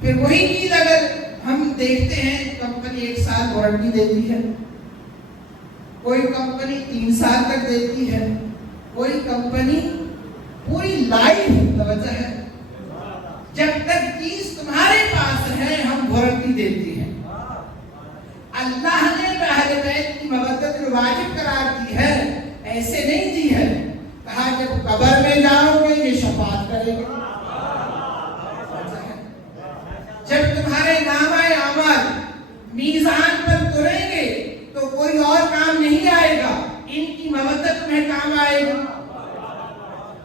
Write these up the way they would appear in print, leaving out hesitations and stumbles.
پھر وہی چیز اگر ہم دیکھتے ہیں کمپنی 1 سال وارنٹی دیتی ہے، کوئی کمپنی 3 سال تک دیتی ہے، کوئی کمپنی پوری لائف، توجہ ہے، جب تک چیز تمہارے پاس ہے ہم وارنٹی دیتی ہیں۔ اللہ نے اہل بیت کی مودت واجب قرار دی ہے، ایسے نہیں دی ہے، کہا جب قبر میں جاؤ گے یہ شفاعت کرے گے۔ جب تمہارے نامہ اعمال میزان پر تلیں گے تو کوئی اور کام نہیں آئے گا، ان کی مودت تمہیں کام آئے گی۔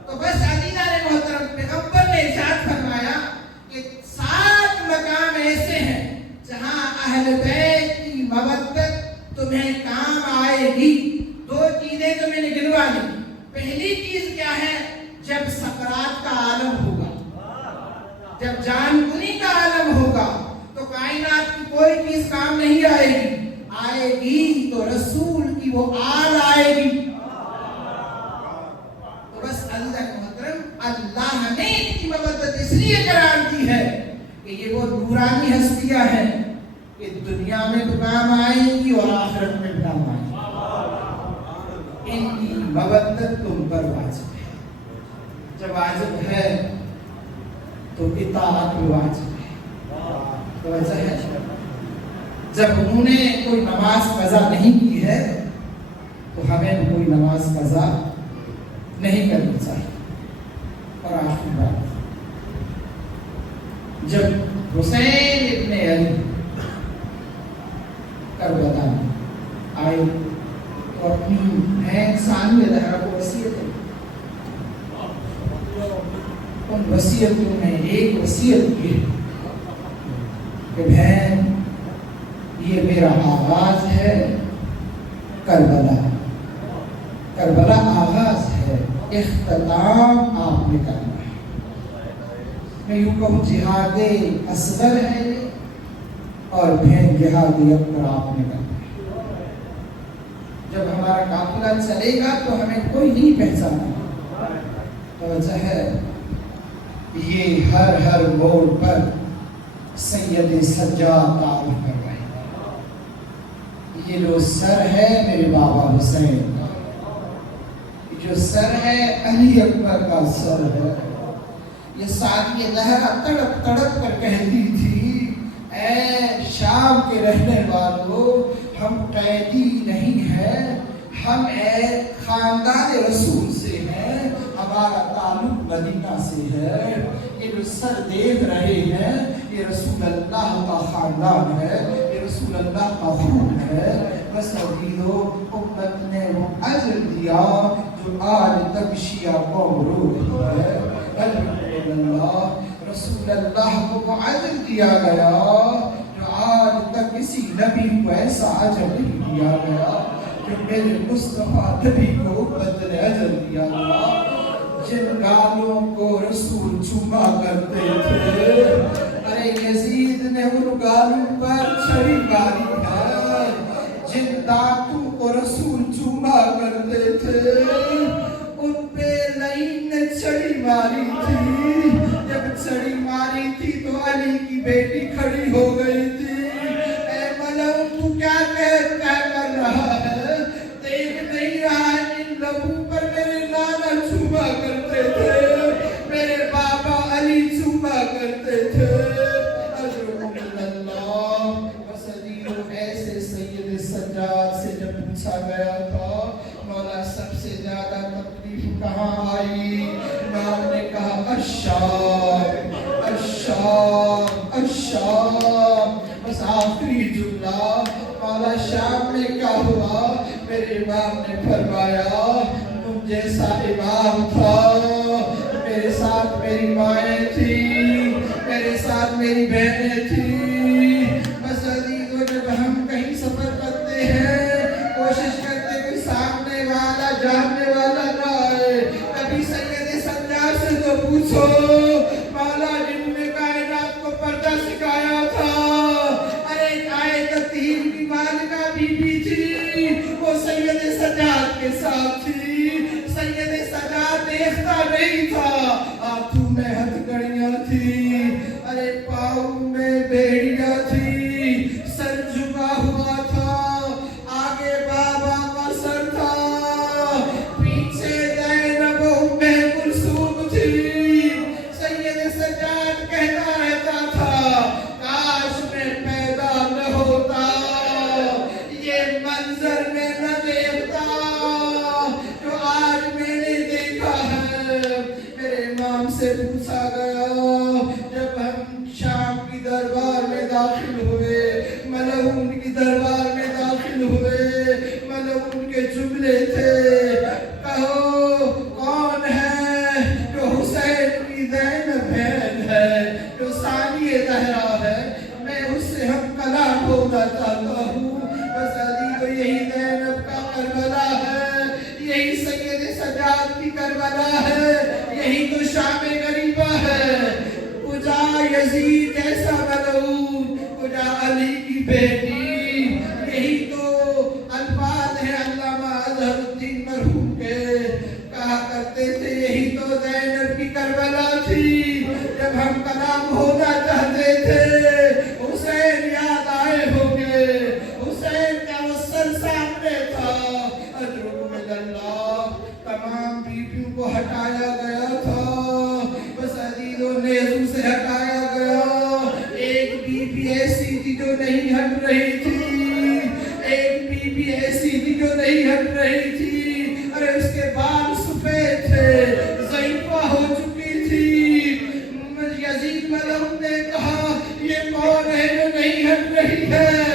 تو بس عزیزان محترم، پیغمبر نے ارشاد فرمایا کہ 7 مقام ایسے ہیں جہاں اہل بیت کی مودت تمہیں کام آئے گی۔ 2 چیزیں تو میں نے گنوا لی۔ پہلی چیز کیا ہے؟ جب سکرات کا عالم ہوگا، جب جان کنی کا عالم ہوگا تو کائنات کی کوئی چیز کام نہیں آئے گی، آئے گی تو رسول کی وہ آل آئے گی۔ تو بس اللہ محترم، اللہ نے ان کی مودت اس لیے قرار دی ہے کہ یہ وہ نورانی ہستیاں ہیں کہ دنیا میں بھی کام آئیں گی اور آخرت میں بھی کام آئیں گی۔ ان کی مودت تم پر واجب ہے۔ جب واجب ہے تو اطاعت واجب ہے، توجہ ہے۔ جب انہوں نے کوئی نماز قضا نہیں کی ہے تو ہمیں کوئی نماز قضا نہیں کرنی چاہیے۔ اور آخری بات، جب حسین ابن علی کربلا میں آئے اور اپنی بہن ثانیہ زہرا کو وصیت کی، ان وصیتوں میں ایک وصیت کی کہ بہن یہ میرا آغاز ہے، کربلا آغاز ہے، اختتام آپ نے کرنا ہے۔ میں یوں کہوں جہاد اصغر ہے اور بہن جہاد اکبر آپ نے کرنا ہے۔ جب ہمارا قافلہ چلے گا تو ہمیں کوئی نہیں پہچانا، توجہ ہے۔ یہ ہر موڑ پر سید سجاد تعارف کر رہے ہیں۔ یہ جو سر ہے میرے بابا حسین کا، جو سر ہے علی اکبر کا سر ہے۔ یہ ثانیہ زہرا تڑپ تڑپ کر کہتی تھی، اے شام کے رہنے والوں، ہم قیدی نہیں ہیں، ہم ایک خاندان رسول سے ہیں، ہمارا تعلق مدینہ سے ہے۔ یہ جو سر دیکھ رہے ہیں یہ رسول اللہ کا خاندان ہے، یہ رسول اللہ کا خون ہے۔ بس عزیزو، امت نے وہ اجر دیا جو آج تک شیعہ قوم رو رہی ہے۔ الحمدللہ، رسول اللہ کو وہ اجر دیا گیا جو آج تک کسی نبی کو ایسا اجر نہیں دیا گیا کہ میرے مصطفیٰ نبی کو بدل اجر دیا گیا۔ جن گالوں کو رسول چوما کرتے تھے، ارے یزید نے ان گالوں پر چھری ماری ہے۔ جن دانتوں کو رسول چوما کرتے تھے ان پہ لعین نے چھری ماری تھی۔ جب چھری ماری تھی تو علی کی بیٹی کھڑی ہو گئی تھی۔ اے ملعون، تو کیا کر رہا ہے؟ دیکھ نہیں رہا ہے ان لبوں پر میرے نانا چوما کرتے تھے، میرے بابا علی چوما کرتے تھے۔ ایسے سید سجاد سے جب پوچھا گیا تھا مولا سب سے زیادہ تکلیف کہاں آئی، نام نے کہا الشام الشام الشام۔ بس آخری جملہ مولا شام میں کیا ہوا؟ میرے امام نے فرمایا تم جیسا امام تھا، میرے ساتھ میری مائیں تھی، میرے ساتھ میری بہنیں تھی۔ بس عزیزو، جب ہم کہیں سفر کرتے ہیں کوشش کرتے کوئی سامنے والا جاننے والا نہ آئے۔ کبھی سید سجاد سے تو پوچھو، مولا جن نے کائنات کو پردہ سکھایا تھا، ارے آیت تین کی مالکہ بی بی تھی، وہ سید سجاد کے ساتھ تھی۔ سید سجاد دیکھتا نہیں تھا، آنکھوں میں ہتھکڑیاں تھی، ارے پاؤں رہ رہا ہے میں اس سے ہم کلام ہونا چاہتا ہوں بس علی تو یہی زینب کا کربلا ہے یہی سید سجاد کی کربلا ہے یہی تو شام غریبہ ہے کجا یزید ایسا ملعون کجا علی کی بیٹی یہی تو الفاظ ہیں علامہ اظہر الدین مرحوم کے کہا کرتے تھے یہی تو زینب کی کربلا تھی جب ہم کلام ہونا چاہتے تھے حسین یاد آئے ہوں گے حسین کا وصل سامنے تھا اجرک من اللہ تمام بیویوں کو ہٹایا گیا تھا بس عزیز و نیزو سے ہٹایا گیا ایک بیوی ایسی تھی جو نہیں ہٹ رہی تھی ایک بیوی ایسی تھی جو نہیں ہٹ رہی تھی ارے اس کے بال سفید تھے ضعیفہ ہو چکی تھی یزید ملعون نے کہا یہ کون ہے جو نہیں ہٹ رہی ہے